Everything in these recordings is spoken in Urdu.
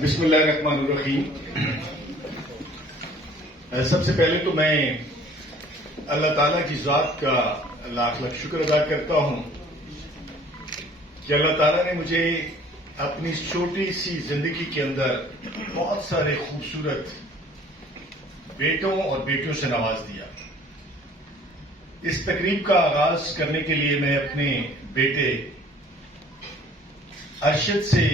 بسم اللہ الرحمن الرحیم. سب سے پہلے تو میں اللہ تعالیٰ کی ذات کا لاکھ لاکھ شکر ادا کرتا ہوں کہ اللہ تعالیٰ نے مجھے اپنی چھوٹی سی زندگی کے اندر بہت سارے خوبصورت بیٹوں اور بیٹیوں سے نواز دیا. اس تقریب کا آغاز کرنے کے لیے میں اپنے بیٹے ارشد سے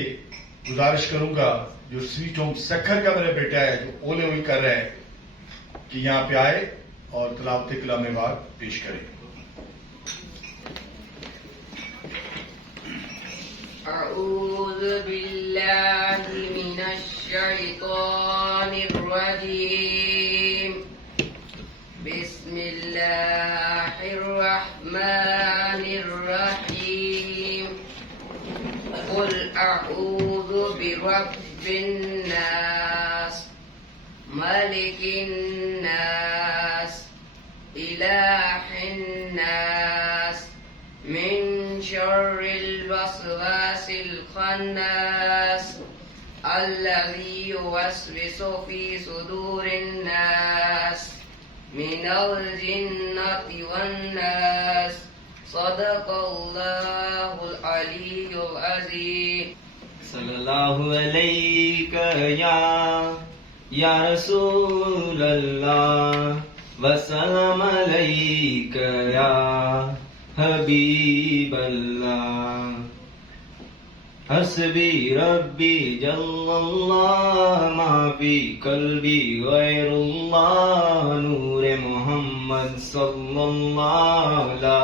گزارش کروں گا، جو سویٹ ہوم سکھر کا میرا بیٹا ہے، جو اولے اوئی کر رہا ہے، کہ یہاں پہ آئے اور تلاوت کلام پاک پیش کرے. اعوذ باللہ من الشیطان الرجیم. بسم اللہ الرحمن الرحیم. قل اعوذ برب الناس ملک الناس الہ الناس من شر الوسواس الخناس الذي يوسوس في صدور الناس من الجنة والناس. صدق اللہ العلی العظیم. صلی اللہ علیہ یا رسول اللہ وسلم علیک یا حبیب اللہ. حسبی ربی جل اللہ ما فی قلبی غیر اللہ. نور محمد صلی اللہ لا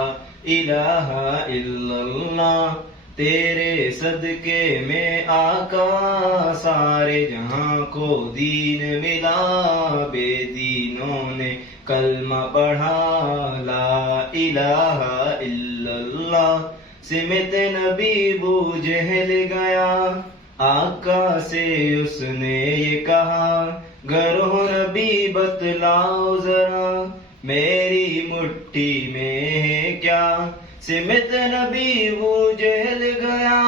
الہ الا اللہ. تیرے صدقے میں آقا سارے جہاں کو دین ملا. بے دینوں نے کلمہ پڑھا لا الہ الا اللہ. سمت نبی بو جہل گیا، آقا سے اس نے یہ کہا، گر ہو نبی بتلاؤ ذرا میری مٹھی میں ہے کیا. سمت نبی وہ جہل گیا،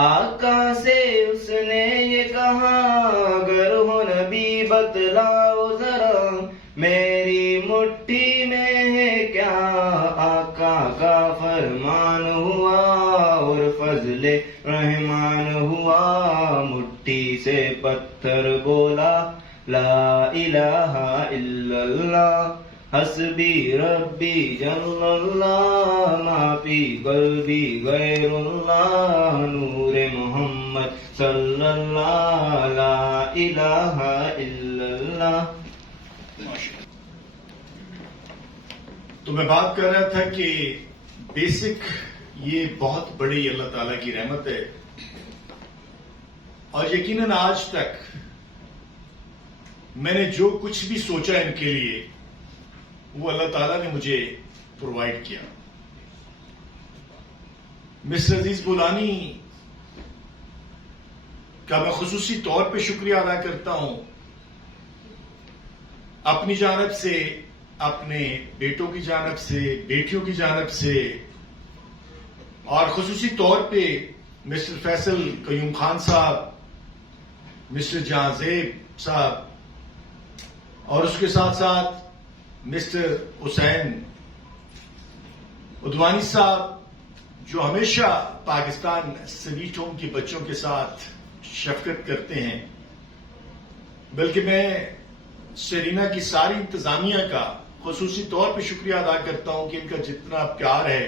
آقا سے اس نے یہ کہا، گر ہو نبی بتلاؤ ذرا میری مٹھی میں ہے کیا. آقا کا فرمان ہوا اور فضل رحمان ہوا، مٹھی سے پتھر بولا لا الہ الا اللہ. حسبی ربی جل اللہ ما فی قلبی غیر اللہ. نور محمد صلی اللہ لا الہ الا اللہ. تو میں بات کر رہا تھا کہ بیسک یہ بہت بڑی اللہ تعالیٰ کی رحمت ہے، اور یقیناً آج تک میں نے جو کچھ بھی سوچا ان کے لیے وہ اللہ تعالیٰ نے مجھے پرووائڈ کیا. مسٹر عزیز بولانی کا میں خصوصی طور پہ شکریہ ادا کرتا ہوں، اپنی جانب سے، اپنے بیٹوں کی جانب سے، بیٹیوں کی جانب سے، اور خصوصی طور پہ مسٹر فیصل قیوم خان صاحب، مسٹر جہاں زیب صاحب، اور اس کے ساتھ ساتھ مسٹر حسین ادوانی صاحب، جو ہمیشہ پاکستان سویٹ ہوم کے بچوں کے ساتھ شفقت کرتے ہیں. بلکہ میں سرینا کی ساری انتظامیہ کا خصوصی طور پہ شکریہ ادا کرتا ہوں کہ ان کا جتنا پیار ہے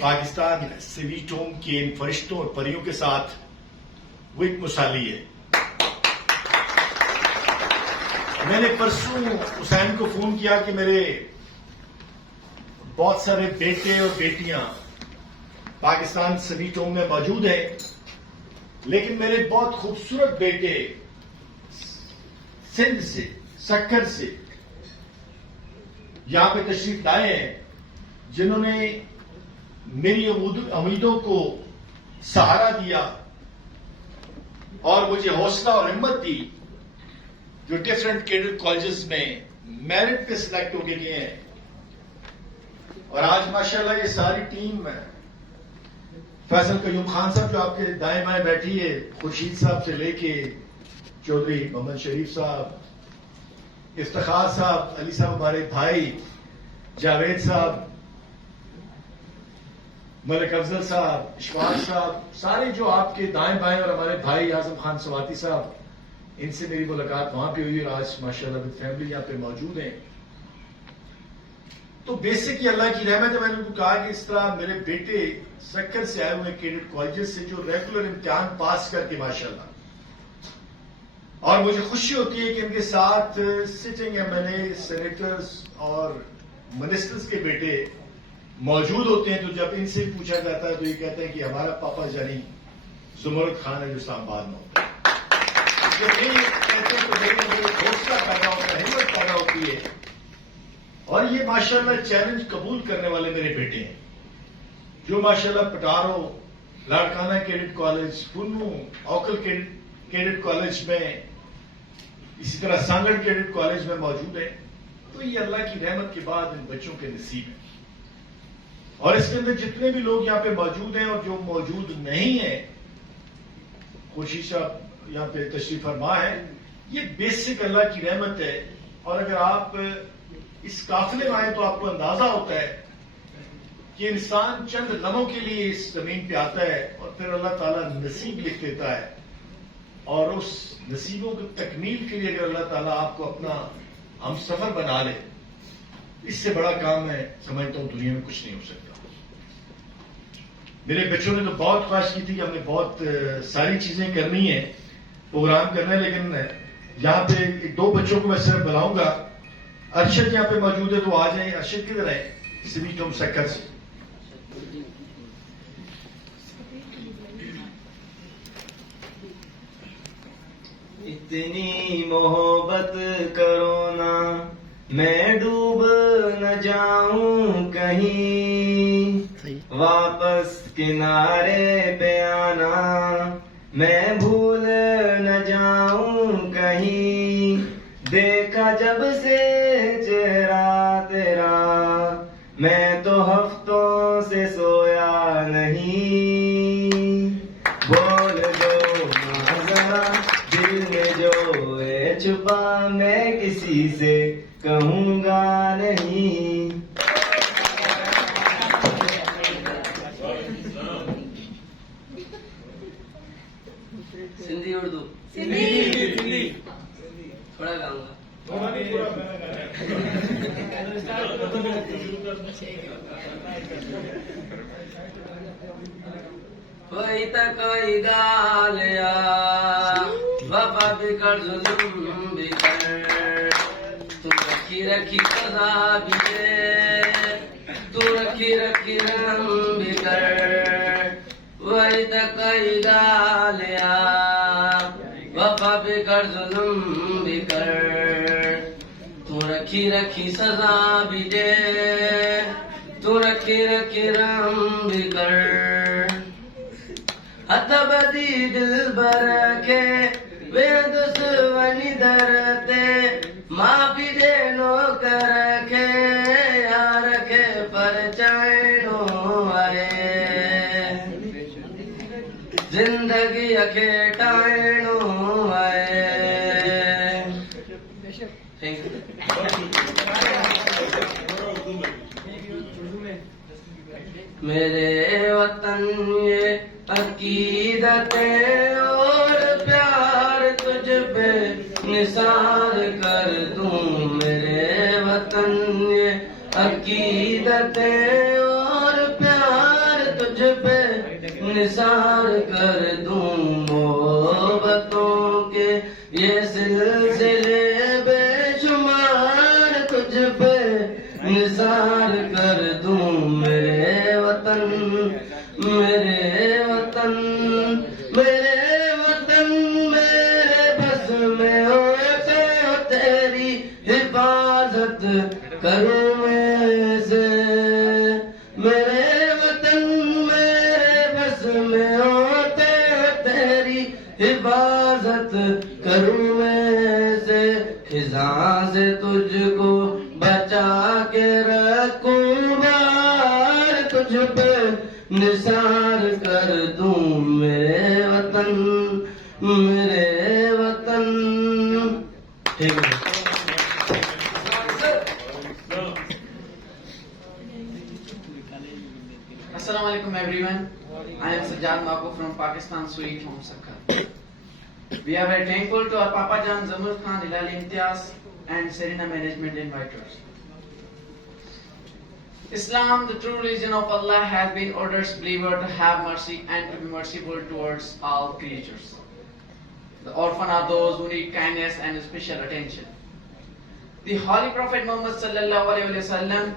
پاکستان سویٹ ہوم کے ان فرشتوں اور پریوں کے ساتھ وہ ایک مثالی ہے. میں نے پرسوں حسین کو فون کیا کہ میرے بہت سارے بیٹے اور بیٹیاں پاکستان سویٹ ہوم میں موجود ہیں، لیکن میرے بہت خوبصورت بیٹے سندھ سے، سکھر سے یہاں پہ تشریف لائے ہیں، جنہوں نے میری امیدوں کو سہارا دیا اور مجھے حوصلہ اور ہمت دی، جو ڈفرنٹ کیڈر کالجز میں میرٹ پہ سلیکٹ ہو کے گئے ہیں. اور آج ماشاءاللہ یہ ساری ٹیم فیصل قیوم خان صاحب جو آپ کے دائیں بائیں بیٹھی ہے، خورشید صاحب سے لے کے چودھری محمد شریف صاحب، افتخار صاحب، علی صاحب ہمارے بھائی، جاوید صاحب، ملک افضل صاحب، اشفاق صاحب، سارے جو آپ کے دائیں بائیں، اور ہمارے بھائی اعظم خان سواتی صاحب، ان سے میری ملاقات وہاں پہ ہوئی اور آج ماشاءاللہ وتھ فیملی یہاں پہ موجود ہیں. تو بیسک یہ اللہ کی رحمت ہے. میں نے ان کو کہا کہ اس طرح میرے بیٹے سکر سے آئے ہوئے کیڈٹ کالجز سے جو ریگولر امتحان پاس کر کے ماشاءاللہ، اور مجھے خوشی ہوتی ہے کہ ان کے ساتھ sitting M L A, senators اور منسٹرز کے بیٹے موجود ہوتے ہیں. تو جب ان سے پوچھا جاتا ہے تو یہ کہتے ہیں کہ ہمارا پاپا یعنی زمرد خان ہے جو اسلام آباد میں ہوتا ہے. جب یہ کہتے ہیں تو میرے حوصلہ پیدا ہوتا ہے، ہمت پیدا ہوتی ہے. اور یہ ماشاءاللہ چیلنج قبول کرنے والے میرے بیٹے ہیں جو ماشاءاللہ پٹارو، لاڑکانہ کیڈٹ کالج، پنو، اوکل کیڈٹ کالج میں، اسی طرح سانگڑ کیڈٹ کالج میں موجود ہیں. تو یہ اللہ کی رحمت کے بعد ان بچوں کے نصیب ہے. اور اس کے اندر جتنے بھی لوگ یہاں پہ موجود ہیں اور جو موجود نہیں ہیں، خورشید صاحب یہاں پہ تشریف فرما ہے، یہ بیسک اللہ کی رحمت ہے. اور اگر آپ اس قافلے میں آئے تو آپ کو اندازہ ہوتا ہے کہ انسان چند لمحوں کے لیے اس زمین پہ آتا ہے اور پھر اللہ تعالیٰ نصیب لکھ دیتا ہے. اور اس نصیبوں کی تکمیل کے لیے اگر اللہ تعالیٰ آپ کو اپنا ہم سفر بنا لے، اس سے بڑا کام میں سمجھتا ہوں دنیا میں کچھ نہیں ہو سکتا. میرے بچوں نے تو بہت خواہش کی تھی کہ ہم نے بہت ساری چیزیں کرنی ہیں، پروگرام کرنا ہے، لیکن یہاں پہ دو بچوں کو میں صرف بلاؤں گا. ارشد یہاں پہ موجود ہے تو آ جائیں. ارشد کدھر ہے؟ سبھی تم سکر سے. اتنی محبت کرو نا میں ڈوب نہ جاؤں کہیں، واپس کنارے پہ آنا میں بھول نہ جاؤں کہیں. دیکھا جب سے چہرہ تیرا میں تو ہفتوں سے سویا نہیں. بول دو ذرا دل میں جو ہے چھپا میں کسی سے کہوں گا نہیں. سندھی اردو سندھی تھوڑا گاؤں گا. کوئی تو کوئی گالیا وفا بھی کر ظلم بھی کر، تو رکھی رکھی سزا بھی دے، تو رکھی رکھی رحم بھی کر. وہی تو کوئی گالیا وفا بھی کر ظلم بھی کر، تو رکھی رکھی سزا بھی دے، تو رکھی رکھی رحم بھی کر. ہتھ بدی دل بر کے وے دشمنی درتے معافی دے نو کر کے یار کے پر چینو آئے زندگی اکھے ٹائنو آئے. میرے وطن یہ عقیدتیں اور پیار تجھ پہ نثار کر دوں. میرے وطن یہ عقیدتیں اور پیار تجھ پہ نثار کر دوں. محبتوں کے یہ سلسلے بے شمار تجھ پہ نثار کر دوں. میرے وطن میرے وطن میرے وطن میرے بس میں ہو تو تیری حفاظت کروں میں سے. میرے وطن میرے بس میں ہو تو تیری حفاظت کروں میں سے. خزاں سے تجھ کو بچا کے رکھوں بار تجھ پہ نثار کر میرے وطن. ٹھیک ہے. Assalamu alaikum everyone. I am Sajjad Mako from Pakistan Sweet Home Sakha. We are very thankful to our Papa Jan Zamir Khan, Hilali Imtiaz and Serena Management Inviters. Islam, the true religion of Allah, has been orders believer to have mercy and to be merciful towards all creatures. The orphan are those who need kindness and special attention. The Holy Prophet Muhammad sallallahu alaihi wasallam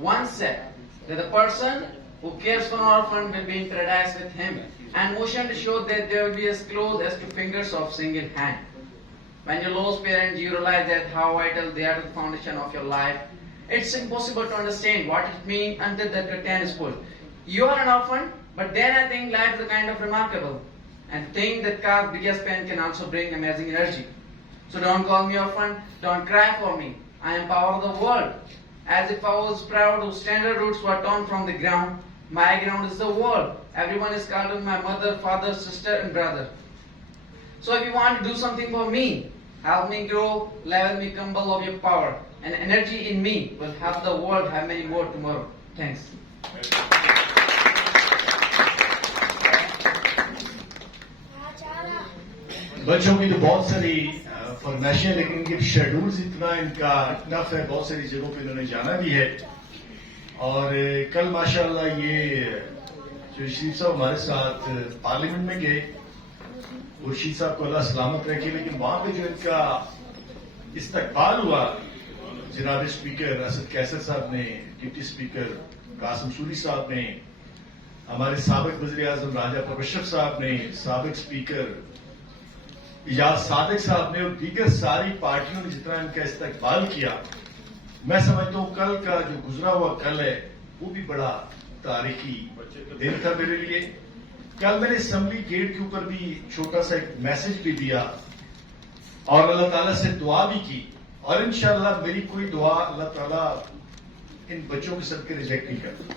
once said that the person who cares for an orphan will be in paradise with him, and motion to show that they will be as close as 2 fingers of single hand. When you lose parents, you realize that how vital they are to the foundation of your life. It's impossible to understand what it means until the curtain is pulled. You are an orphan, but then I think life is kind of remarkable. And think that God's biggest pain can also bring amazing energy. So don't call me orphan, don't cry for me. I am power of the world. As if I was proud whose tender roots were torn from the ground. My ground is the world. Everyone is called my mother, father, sister and brother. So if you want to do something for me, help me grow, level me humble of your power. And energy in me will help the world have many more tomorrow. Thanks. بچوں کی تو بہت ساری فرمائشیں، لیکن ان کے شیڈولز اتنا ان کا ٹف ہے، بہت ساری جگہوں پہ انہوں نے جانا بھی ہے. اور کل ماشاءاللہ یہ جو شریف صاحب ہمارے ساتھ پارلیمنٹ میں گئے، خورشید صاحب کو اللہ سلامت رکھے، لیکن وہاں پہ جو ان کا استقبال ہوا، جناب اسپیکر اسد کیسر صاحب نے، ڈپٹی اسپیکر قاسم سوری صاحب نے، ہمارے سابق وزیر اعظم راجہ پربشر صاحب نے، سابق اسپیکر اجاز صادق صاحب نے اور دیگر ساری پارٹیوں نے جتنا ان کا استقبال کیا، میں سمجھتا ہوں کل کا جو گزرا ہوا کل ہے وہ بھی بڑا تاریخی دن تھا میرے لیے. کل میں نے اسمبلی گیٹ کے اوپر بھی چھوٹا سا ایک میسج بھی دیا اور اللہ تعالیٰ سے دعا بھی کی، اور انشاءاللہ میری کوئی دعا اللہ تعالیٰ ان بچوں کے صدقے ریجیکٹ نہیں کرتا.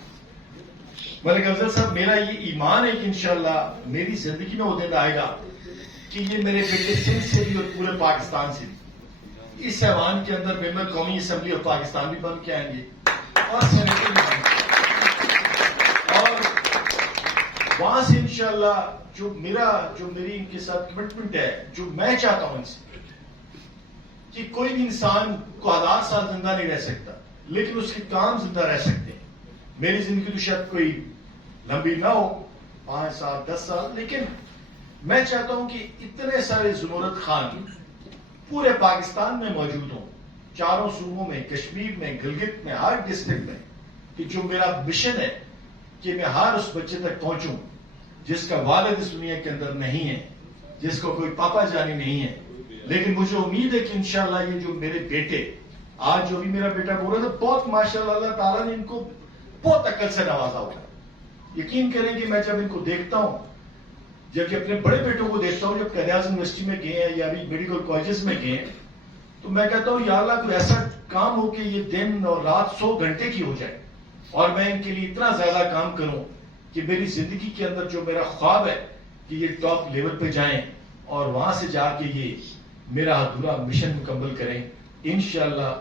ملک افضل صاحب، میرا یہ ایمان ہے کہ انشاءاللہ میری زندگی میں وہ دن آئے گا کہ یہ میرے بیٹے سندھ سے بھی اور پورے پاکستان سے بھی اس ایوان کے اندر ممبر قومی اسمبلی آف پاکستان بھی بن کے آئیں گے اور سینیٹر بھی بن کے، اور وہاں سے انشاءاللہ جو میری ان کے ساتھ کمٹمنٹ ہے، جو میں چاہتا ہوں ان سے کہ کوئی بھی انسان کو 1000 سال زندہ نہیں رہ سکتا، لیکن اس کے کام زندہ رہ سکتے ہیں. میری زندگی تو شاید کوئی لمبی نہ ہو، 5 سال 10 سال، لیکن میں چاہتا ہوں کہ اتنے سارے زمرد خان پورے پاکستان میں موجود ہوں، 4 صوبوں میں، کشمیر میں، گلگت میں، ہر ڈسٹرکٹ میں، کہ جو میرا مشن ہے کہ میں ہر اس بچے تک پہنچوں جس کا والد اس دنیا کے اندر نہیں ہے، جس کو کوئی پاپا جانی نہیں ہے. لیکن مجھے امید ہے کہ انشاءاللہ یہ جو میرے بیٹے، آج جو بھی میرا بیٹا بول رہا تھا، بہت ماشاءاللہ اللہ تعالیٰ نے ان کو بہت عقل سے نوازا ہوا ہے. یقین کریں کہ میں جب ان کو دیکھتا ہوں، جبکہ اپنے بڑے بیٹوں کو دیکھتا ہوں جب قائد اعظم یونیورسٹی میں گئے ہیں یا ابھی میڈیکل کالجز میں گئے ہیں، تو میں کہتا ہوں یا اللہ کوئی ایسا کام ہو کہ یہ دن اور رات 100 گھنٹے کی ہو جائے اور میں ان کے لیے اتنا زیادہ کام کروں کہ میری زندگی کے اندر جو میرا خواب ہے کہ یہ ٹاپ لیول پہ جائیں اور وہاں سے جا کے یہ میرا ادھورا مشن مکمل کریں. انشاءاللہ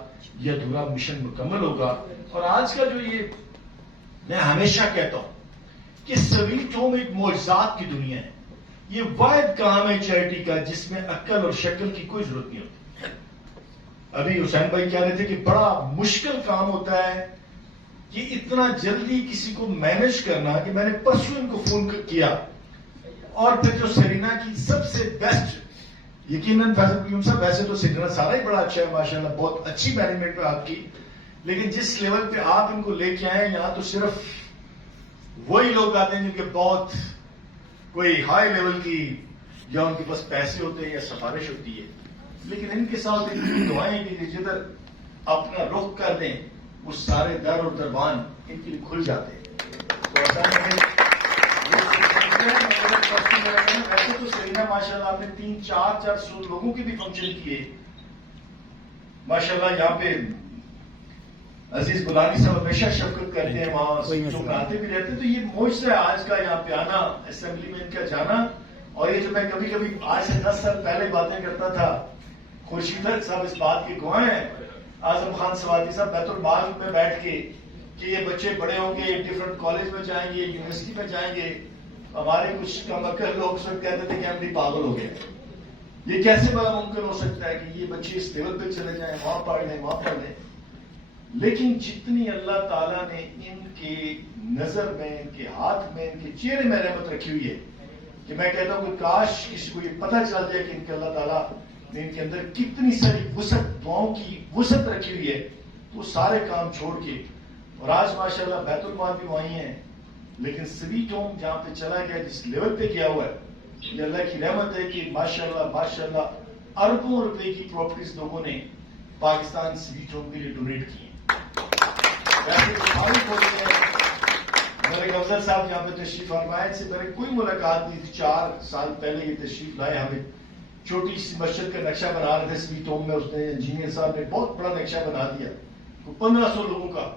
یہ ادھورا مشن مکمل ہوگا. اور آج کا جو یہ میں ہمیشہ کہتا ہوں کہ سویٹ ہوم ایک معجزات کی دنیا ہے. یہ واحد کام ہے چیریٹی کا جس میں عقل اور شکل کی کوئی ضرورت نہیں ہوتی. ابھی حسین بھائی کہہ رہے تھے کہ بڑا مشکل کام ہوتا ہے کہ اتنا جلدی کسی کو مینج کرنا، کہ میں نے پرسوں ان کو فون کیا، اور پھر جو سرینا کی سب سے بیسٹ، یقیناً فیضل قیوم صاحب ویسے تو سرینا سارا ہی بڑا اچھا ہے ماشاءاللہ، بہت اچھی مینجمنٹ ہے آپ کی، لیکن جس لیول پہ آپ ان کو لے کے آئے یہاں تو صرف وہی لوگ آتے ہیں جن کے بہت کوئی ہائی لیول کی یا ان کے پاس پیسے ہوتے ہیں یا سفارش ہوتی ہے. لیکن ان کے ساتھ اتنی دعائیں کہ جدھر اپنا رخ کر دیں وہ سارے در اور دربان ان کے لیے کھل جاتے ہیں. تو ایسا نہیں ویسے تو سرینا ماشاءاللہ آپ نے 300-400 لوگوں کے بھی فنکشن کیے ماشاءاللہ. یہاں پہ عزیز گلانی صاحب ہمیشہ شفقت کرتے ہیں، وہاں آتے بھی رہتے ہیں. تو یہ معجزہ ہے آج کا یہاں پہ آنا، اسمبلی میں ان کا جانا، اور یہ جو میں کبھی کبھی آج سے 10 سال پہلے باتیں کرتا تھا، خورشید صاحب اس بات کے گواہ ہیں، اعظم خان سوادی صاحب بیت المال میں بیٹھ کے کہ یہ بچے بڑے ہوں گے، ڈفرینٹ کالج میں جائیں گے، یونیورسٹی میں جائیں گے. ہمارے کچھ کم عقل لوگ اس وقت کہتے تھے کہ ہم بھی پاگل ہو گئے. یہ کیسے بڑا ممکن ہو سکتا ہے کہ یہ بچے اس لیول پہ چلے جائیں، وہاں پڑھ لیں وہاں پڑھ لیں. لیکن جتنی اللہ تعالیٰ نے ان کے نظر میں، ان کے ہاتھ میں، ان کے چہرے میں رحمت رکھی ہوئی ہے کہ میں کہتا ہوں کہ کاش کسی کو یہ پتہ چل جائے کہ ان کے اللہ تعالیٰ نے ان کے اندر کتنی ساری وسعت، دعاؤں کی وسعت رکھی ہوئی ہے. تو سارے کام چھوڑ کے، اور آج ماشاءاللہ بیت المال بھی وہیں ہیں، لیکن سویٹ ہوم جہاں پہ چلا گیا، جس لیول پہ کیا ہوا ہے، یہ اللہ کی رحمت ہے کہ ماشاءاللہ اربوں روپے کی پراپرٹیز لوگوں نے پاکستان سویٹ ہوم کے لیے ڈونیٹ کی ہیں. میرے افضل صاحب یہاں پہ تشریف فرمائے سے میرے کوئی ملاقات نہیں تھی. 4 سال پہلے یہ تشریف لائے، ہمیں چھوٹی سی مسجد کا نقشہ بنا رہے تھے سویٹ ہوم میں. اس نے انجینئر صاحب نے بہت بڑا نقشہ بنا دیا 1500 لوگوں کا.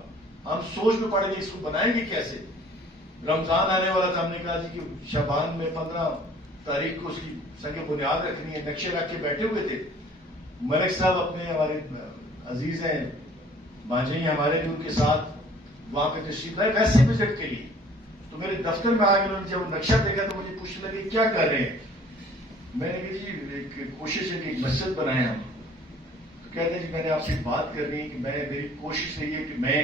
ہم سوچ میں پڑے گے اس کو بنائیں گے کیسے. رمضان آنے والا تھا، ہم نے کہا جی کہ شعبان میں 15 تاریخ کو اس کی سنگ بنیاد رکھنی ہے. نقشے رکھ کے بیٹھے ہوئے تھے. ملک صاحب اپنے ہمارے عزیز ہیں، ماجی ہمارے بھی ان کے ساتھ وہاں پہ تشریف لائے ویسے وزٹ کے لیے. تو میرے دفتر میں آ کے انہوں نے جب نقشہ دیکھا تو مجھے پوچھنے لگے کیا کر رہے ہیں. میں نے کہا جی ایک کوشش ہے کہ ایک مسجد بنائے ہم. تو کہتے ہیں جی میں نے آپ سے بات کرنی ہے کہ میری کوشش ہے یہ کہ میں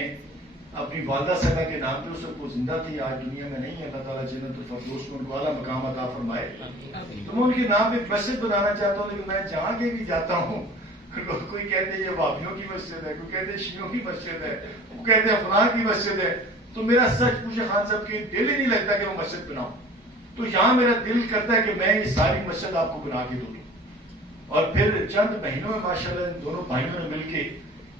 اپنی والدہ صاحبہ کے نام پہ، اس وقت وہ زندہ تھی، آج دنیا میں نہیں ہے، اللہ تعالیٰ جنت الفردوس میں ان کو اعلیٰ مقام عطا فرمائے. تو میں ان کے نام پہ ایک مسجد بنانا چاہتا ہوں. لیکن میں جہاں کے بھی جاتا ہوں کوئی کہتے ہیں یہ وابیوں کی مسجد ہے، کوئی کہتے ہیں شیعوں کی مسجد ہے، وہ کہتے ہیں فلاں کی مسجد ہے. تو میرا سچ پوچھے خان صاحب کہ دل ہی نہیں لگتا کہ میں مسجد بناؤں. تو یہاں میرا دل کرتا ہے کہ میں یہ ساری مسجد آپ کو بنا کے دوں. اور پھر چند مہینوں میں ماشاءاللہ ان دونوں بھائیوں نے مل کے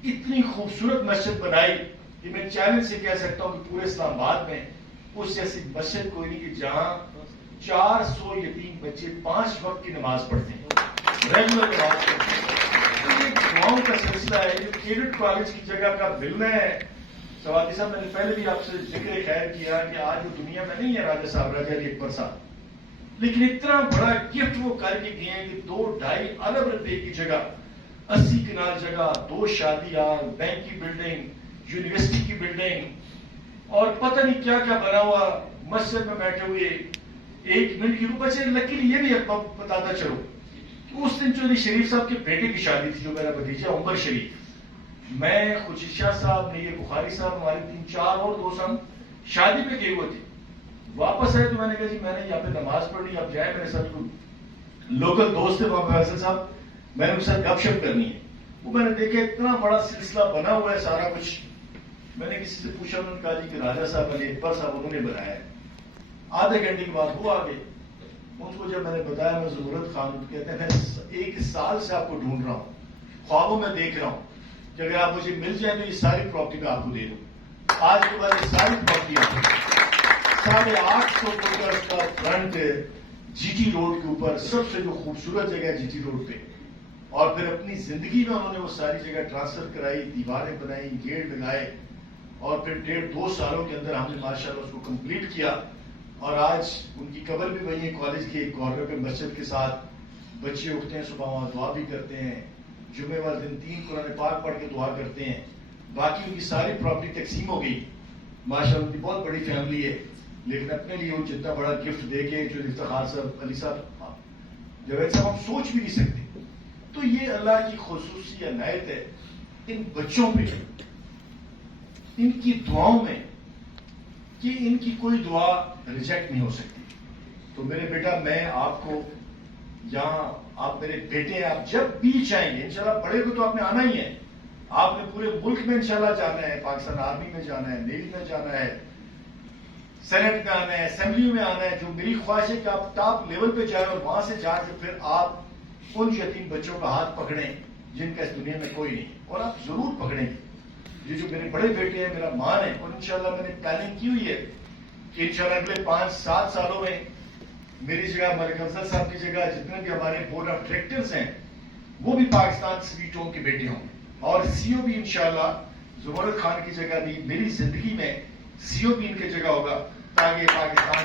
اتنی خوبصورت مسجد بنائی کہ میں چیلنج سے کہہ سکتا ہوں کہ پورے اسلام آباد میں اس جیسی مسجد کوئی نہیں کہ جہاں 400 یتیم بچے 5 وقت کی نماز پڑھتے ہیں، ریگولر نماز پڑھتے ہیں. دعاؤں کا سلسلہ ہے. یہ کیڈٹ کالج کی جگہ کا ملنا ہے. سوادی صاحب میں نے پہلے بھی آپ سے ذکر خیر کیا کہ آج وہ دنیا میں نہیں ہے راجہ صاحب، راجہ علی اکبر صاحب، لیکن اتنا بڑا گفٹ وہ کر کے گئے ہیں کہ 2-2.5 ارب روپے کی جگہ، 80 کنال جگہ، 2 شادیاں، بینک کی بلڈنگ، یونیورسٹی کی بلڈنگ، اور پتہ نہیں کیا کیا بنا ہوا. مسجد میں بیٹھے ہوئے 1 منٹ کی روپے سے لکیلی یہ بھی بتاتا چلو کہ اس دن چودھری شریف صاحب کے بیٹے کی شادی تھی، جو میرا بھتیجا عمر شریف. میں خورشید شاہ صاحب، یہ بخاری صاحب، ہمارے 3-4 اور دوست ہم شادی پہ گئے ہوئے تھے. واپس آئے تو میں نے کہا جی میں نے یہاں پہ نماز پڑھنی، اب جائے میرے ساتھ کوئی لوکل دوست تھے وہاں پہ فیصل صاحب، میں نے ان کے ساتھ گپ شپ کرنی ہے. وہ میں نے دیکھا اتنا بڑا سلسلہ بنا ہوا ہے سارا کچھ. میں نے کسی سے پوچھا، انہوں نے کہا جی کہ راجہ صاحب علی اکبر صاحب انہوں نے بنایا ہے. آدھے گھنٹے کے بعد وہ آ گئے. ان کو جب میں نے بتایا میں ضرورت خان، کہتے ہیں میں 1 سال سے آپ کو ڈھونڈ رہا ہوں، خوابوں میں دیکھ رہا ہوں کہ اگر آپ مجھے مل جائیں تو یہ ساری پراپرٹی میں آپ کو دے دوں. آج کے بعد یہ ساری پراپرٹی آپ کو 850 ایکڑ کا فرنٹ جی ٹی روڈ کے اوپر، سب سے جو خوبصورت جگہ ہے جی ٹی روڈ پہ. اور پھر اپنی زندگی میں انہوں نے وہ ساری جگہ ٹرانسفر کرائی، دیواریں بنائی، گیٹ لگائے، اور پھر 1.5-2 سالوں کے اندر ہم نے ماشاءاللہ اس کو کمپلیٹ کیا. اور آج ان کی قبر بھی وہی ہے، کالج کے ایک کارنر پہ مسجد کے ساتھ. بچے اٹھتے ہیں صبح، وہاں دعا بھی کرتے ہیں، جمعے والے دن 3 قرآن پاک پڑھ کے دعا کرتے ہیں. باقی ان کی ساری پراپرٹی تقسیم ہو گئی. ماشاءاللہ ان کی بہت بڑی فیملی ہے، لیکن اپنے لیے وہ جتنا بڑا گفٹ دے کے جو افتخار صاحب، علی صاحب، جاوید صاحب، ہم سوچ بھی نہیں سکتے. تو یہ اللہ کی خصوصی عنایت ہے ان بچوں پہ، ان کی دعاؤں میں، کہ ان کی کوئی دعا ریجیکٹ نہیں ہو سکتی. تو میرے بیٹا، میں آپ کو یہاں، آپ میرے بیٹے ہیں، آپ جب بھی چاہیں گے انشاءاللہ، بڑے کو تو آپ نے آنا ہی ہے. آپ نے پورے ملک میں انشاءاللہ جانا ہے، پاکستان آرمی میں جانا ہے، نیوی میں جانا ہے، سینٹ میں آنا ہے، اسمبلی میں آنا ہے. جو میری خواہش ہے کہ آپ ٹاپ لیول پہ جائیں، اور وہاں سے جا کے پھر آپ ان یتیم بچوں کا ہاتھ پکڑیں جن کا اس دنیا میں کوئی نہیں، اور آپ ضرور پکڑیں گے. یہ جو میرے بڑے بیٹے ہیں، میرا مان ہے، اور انشاءاللہ میں نے پلاننگ کی ہوئی ہے کہ انشاءاللہ اگلے 5-7 سالوں میں میری جگہ، ملک افضل صاحب کی جگہ، جتنے بھی ہمارے بورڈ آف ڈائریکٹرز ہیں وہ بھی پاکستان سویٹ ہوم کے بیٹے ہوں گے. اور سی او بھی انشاءاللہ زبرت خان کی جگہ بھی میری زندگی میں سی او بھی ان کی جگہ ہوگا، تاکہ پاکستان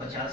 50